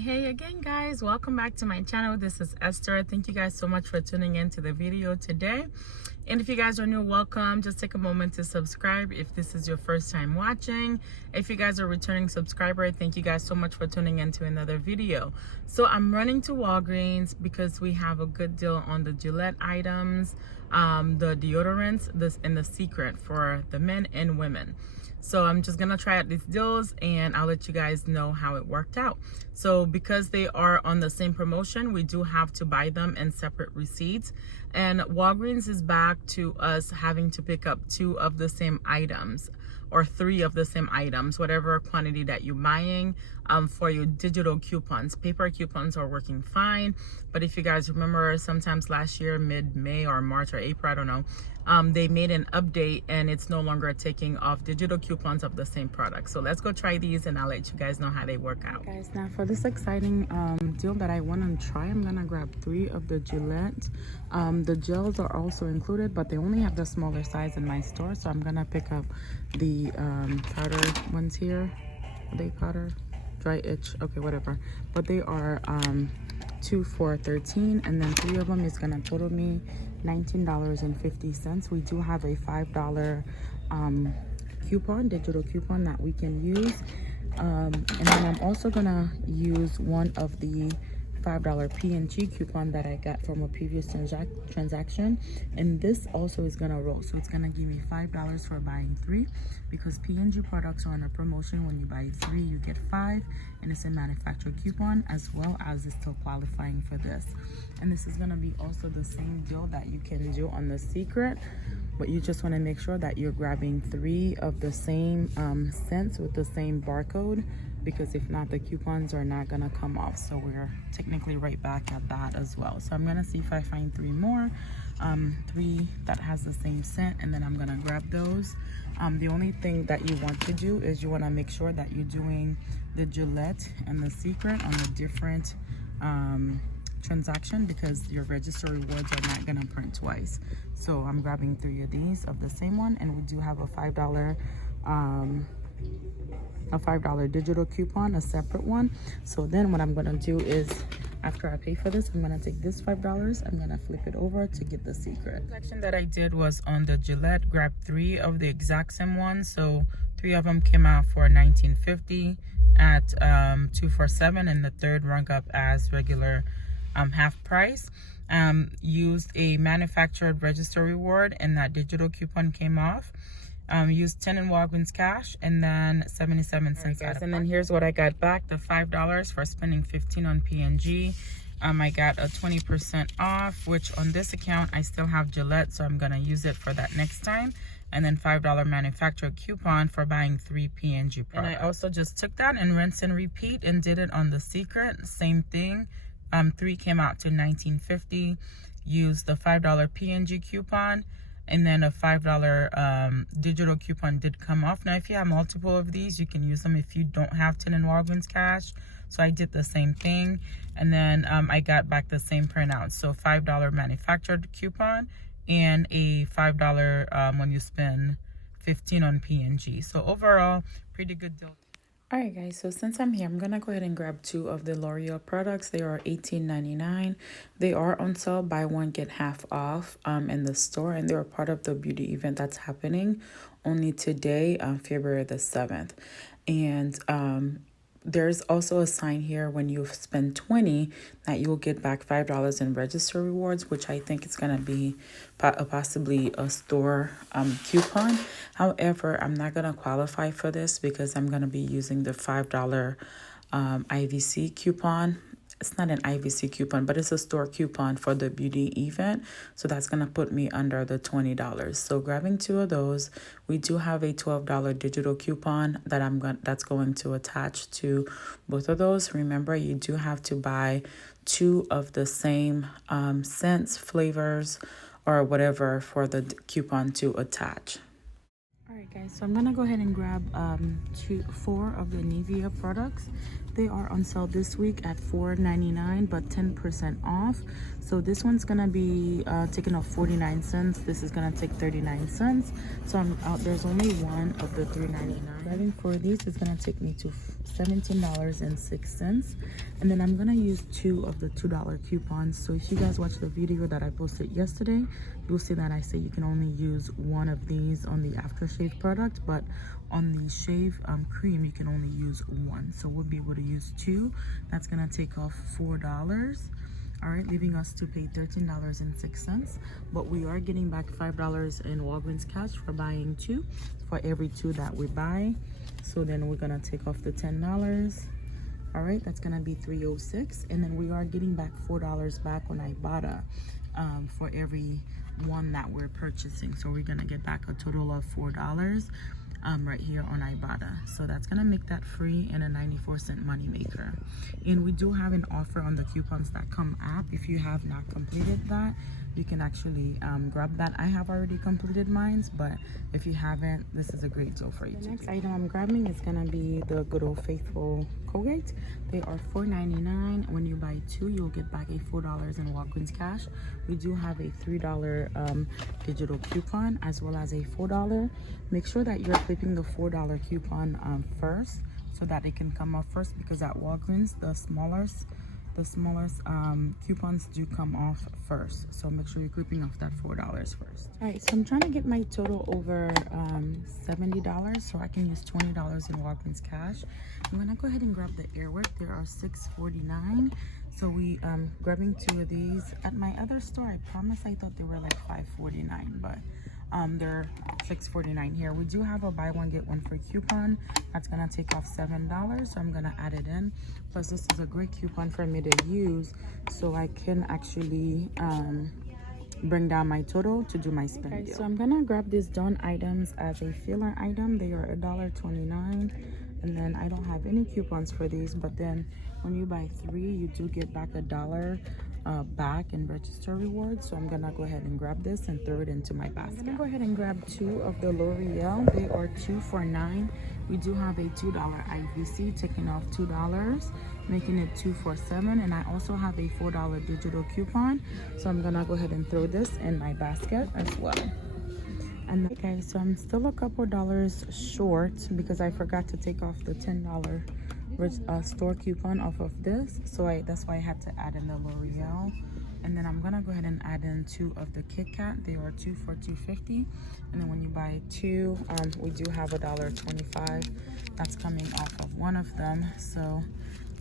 Hey again, guys, welcome back to my channel. This is Esther. Thank you guys so much for tuning in to the video today. And if you guys are new, welcome. Just take a moment to subscribe if this is your first time watching. If you guys are a returning subscriber, thank you guys so much for tuning in to another video. So I'm running to Walgreens because we have a good deal on the Gillette items, the deodorants, and the Secret for the men and women. So I'm just gonna try out these deals and I'll let you guys know how it worked out. So because they are on the same promotion, we do have to buy them in separate receipts. And Walgreens is back to us having to pick up 2 of the same items or 3 of the same items, whatever quantity that you're buying, for your digital coupons. Paper coupons are working fine, but if you guys remember, sometimes last year, mid-May or March or April, I don't know, they made an update and it's no longer taking off digital coupons of the same product. So let's go try these and I'll let you guys know how they work out. Guys, now for this exciting deal that I want to try, I'm gonna grab 3 of the Gillette. The gels are also included, but they only have the smaller size in my store, so I'm gonna pick up the powder ones here. Are they powder? Dry itch, okay, whatever, but they are 2 for $13, and then 3 of them is gonna total me $19.50. We do have a $5 coupon, digital coupon that we can use, and then I'm also gonna use one of the $5 P&G coupon that I got from a previous transaction, and this also is gonna roll, so it's gonna give me $5 for buying 3, because P&G products are on a promotion. When you buy 3 you get 5, and it's a manufacturer coupon, as well as it's still qualifying for this. And this is gonna be also the same deal that you can do on the Secret, but you just want to make sure that you're grabbing 3 of the same scents with the same barcode, because if not, the coupons are not gonna come off. So we're technically right back at that as well. So I'm gonna see if I find 3 more, 3 that has the same scent, and then I'm gonna grab those. The only thing that you want to do is you want to make sure that you're doing the Gillette and the Secret on a different transaction, because your register rewards are not gonna print twice. So I'm grabbing 3 of these of the same one, and we do have a $5 digital coupon, a separate one. So then what I'm gonna do is, after I pay for this, I'm gonna take this $5, I'm gonna flip it over to get the Secret. The section that I did was on the Gillette, grabbed 3 of the exact same ones. So 3 of them came out for $19.50 at 2 for $7, and the third rung up as regular half price. Used a manufactured register reward, and that digital coupon came off. Used 10 in Walgreens cash, and then 77 cents out of pocket. And then here's what I got back: the $5 for spending 15 on P&G. I got a 20% off, which on this account I still have Gillette, so I'm gonna use it for that next time. And then $5 manufacturer coupon for buying 3 P&G products. And I also just took that and rinse and repeat and did it on the Secret. Same thing. 3 came out to $19.50. Used the $5 P&G coupon, and then a $5 digital coupon did come off. Now if you have multiple of these, you can use them if you don't have 10 in Walgreens cash. So I did the same thing, and then I got back the same printout. So $5 manufactured coupon and a $5 when you spend 15 on P&G. So overall, pretty good deal. Alright guys, so since I'm here, I'm gonna go ahead and grab 2 of the L'Oreal products. They are $18.99. They are on sale, buy one get half off in the store, and they're a part of the beauty event that's happening only today, February the 7th. And there's also a sign here when you spend 20 that you'll get back $5 in register rewards, which I think is going to be possibly a store coupon. However, I'm not going to qualify for this because I'm going to be using the $5 IVC coupon. It's not an IVC coupon, but it's a store coupon for the beauty event. So that's going to put me under the $20. So grabbing 2 of those, we do have a $12 digital coupon that that's going to attach to both of those. Remember, you do have to buy 2 of the same scents, flavors, or whatever for the coupon to attach. Alright guys, so I'm gonna go ahead and grab 4 of the Nivea products. They are on sale this week at $4.99, but 10% off. So this one's gonna be taking off 49 cents. This is gonna take 39 cents. So I'm out. There's only one of the $3.99. Grabbing for these is gonna take me to $17.06, and then I'm gonna use 2 of the $2 coupons. So if you guys watched the video that I posted yesterday, you'll see that I say you can only use 1 of these on the aftershave product, but on the shave cream you can only use 1. So we'll be able to use 2. That's gonna take off $4. All right, leaving us to pay $13.06, but we are getting back $5 in Walgreens cash for buying 2 for every 2 that we buy. So then we're gonna take off the $10. All right, that's gonna be $3.06, and then we are getting back $4 back on Ibotta for every 1 that we're purchasing. So we're gonna get back a total of $4 right here on Ibotta. So that's gonna make that free and a 94-cent money maker. And we do have an offer on the coupons.com app. If you have not completed that, you can actually grab that. I have already completed mine, but if you haven't, this is a great deal for you. The next item I'm grabbing is gonna be the good old faithful Colgate. They are $4.99. When you buy 2, you'll get back a $4 in Walgreens cash. We do have a $3 digital coupon as well as a $4. Make sure that you're clipping the $4 coupon first so that it can come off first, because at Walgreens the smallest coupons do come off first. So make sure you're clipping off that $4 first. All right, so I'm trying to get my total over $70 so I can use $20 in Walgreens cash. I'm gonna go ahead and grab the Airwick. There are $6.49. So we grabbing 2 of these. At my other store, I promise I thought they were like $5.49, but they're $6.49 here. We do have a buy one get one free coupon. That's gonna take off $7, so I'm gonna add it in. Plus this is a great coupon for me to use so I can actually bring down my total to do my spend deal. So I'm gonna grab these Dawn items as a filler item. They are $1.29, and then I don't have any coupons for these, but then when you buy 3, you do get back $1 back in register rewards. So I'm gonna go ahead and grab this and throw it into my basket. I'm gonna go ahead and grab 2 of the L'Oreal. They are 2 for $9. We do have a $2 IVC taking off $2, making it 2 for $7, and I also have a $4 digital coupon. So I'm gonna go ahead and throw this in my basket as well. And okay, so I'm still a couple dollars short because I forgot to take off the $10 store coupon off of this, so that's why I had to add in the L'Oreal. And then I'm gonna go ahead and add in 2 of the Kit Kat. They are 2 for $2.50, and then when you buy 2, we do have $1.25 that's coming off of one of them. So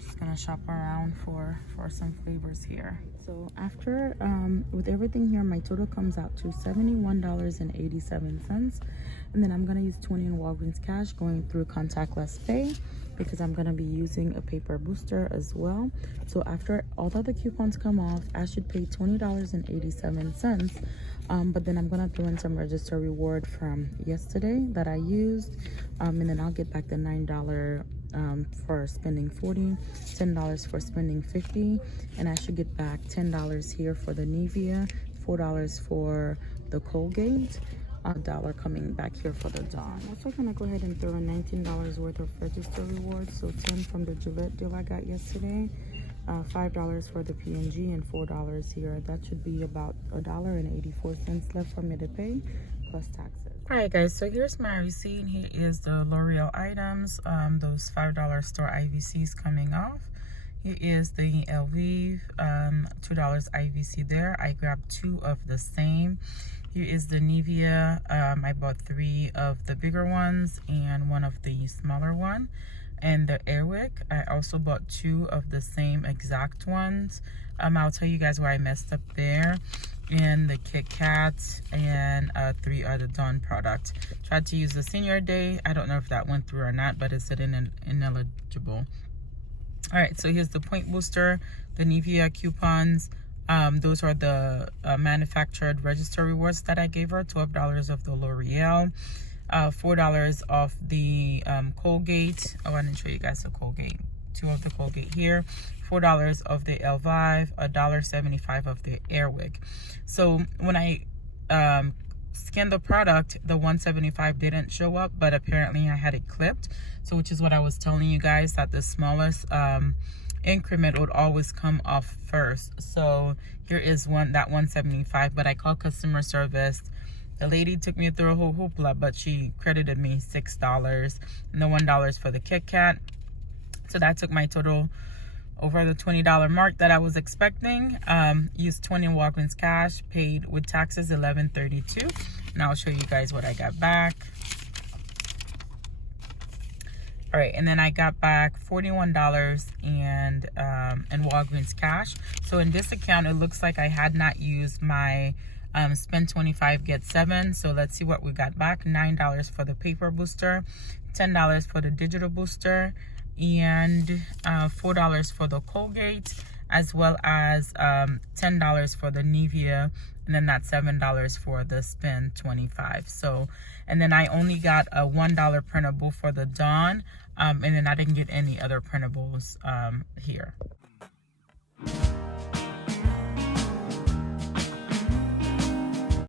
just gonna shop around for some flavors here. So after with everything here, my total comes out to $71.87, and then I'm gonna use 20 in Walgreens cash going through contactless pay, because I'm gonna be using a paper booster as well. So after all of the coupons come off, I should pay $20.87. But then I'm gonna throw in some register reward from yesterday that I used, and then I'll get back the $9 for spending 40, $10 for spending 50, and I should get back $10 here for the Nivea, $4 for the Colgate, $1 coming back here for the Dawn. I'm also gonna go ahead and throw in $19 worth of register rewards. So 10 from the Gillette deal I got yesterday, $5 for the P&G, and $4 here. That should be about $1.84 left for me to pay plus taxes. All right guys, so here's my receipt. Here is the L'Oreal items, those $5 store IVCs coming off. Here is the LV, $2 IVC there. I grabbed 2 of the same. Here is the Nivea. I bought 3 of the bigger ones and 1 of the smaller one. And the Airwick, I also bought 2 of the same exact ones. I'll tell you guys where I messed up there. And the Kit Kat, and 3 other Dawn product. Tried to use the senior day. I don't know if that went through or not, but it said ineligible. All right, so here's the point booster, the Nivea coupons. Those are the manufactured register rewards that I gave her. $12 of the L'Oreal, $4 off the Colgate. Oh, I didn't show you guys the Colgate. 2 of the Colgate here, $4 of the Elvive, $1.75 of the Airwick. So when I scanned the product, the 175 didn't show up, but apparently I had it clipped. So which is what I was telling you guys, that the smallest increment would always come off first. So here is that 175, but I called customer service. The lady took me through a whole hoopla, but she credited me $6 and the $1 for the Kit Kat. So that took my total over the $20 mark that I was expecting. Used 20 Walgreens cash, paid with taxes $11.32, and I'll show you guys what I got back. All right, and then I got back $41 and in Walgreens cash. So in this account, it looks like I had not used my spend 25 get 7. So let's see what we got back. $9 for the paper booster, $10 for the digital booster, and $4 for the Colgate, as well as $10 for the Nivea, and then that's $7 for the spend 25. So, and then I only got a $1 printable for the Dawn, and then I didn't get any other printables here.